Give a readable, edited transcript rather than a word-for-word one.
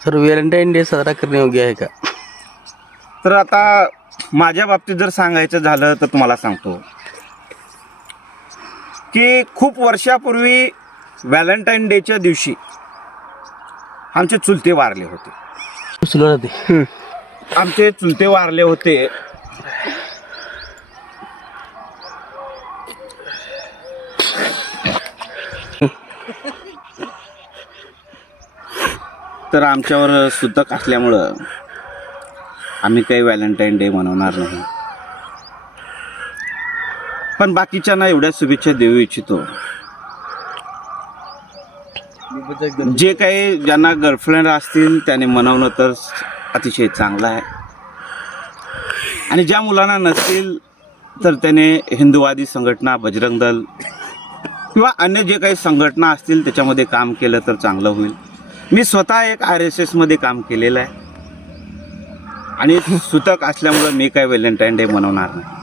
Sir Valentine day साजरा करणे योग्य आहे का? तर आता माझ्या बाबतीत जर सांगायचं झालं तर तुम्हाला सांगतो की खूप वर्षापूर्वी व्हॅलेंटाईन डेच्या दिवशी आमचे चुलते वारले होते. उचलू ते आमचे चुलते वारले होते. तर आमच्यावर सुतक असल्यामुळं आम्ही काही व्हॅलेंटाईन डे मनवणार नाही. पण बाकीच्यांना एवढ्या शुभेच्छा देऊ इच्छितो जे काही ज्यांना गर्लफ्रेंड असतील त्याने मनवणं तर अतिशय चांगलं आहे. आणि ज्या मुलांना नसतील तर त्याने हिंदुवादी संघटना, बजरंग दल किंवा अन्य जे काही संघटना असतील त्याच्यामध्ये काम केलं तर चांगलं होईल. मी स्वतः एक RSS मध्ये काम केलेलं आहे आणि सुतक असल्यामुळं मी काय व्हॅलेंटाईन डे मनवणार नाही.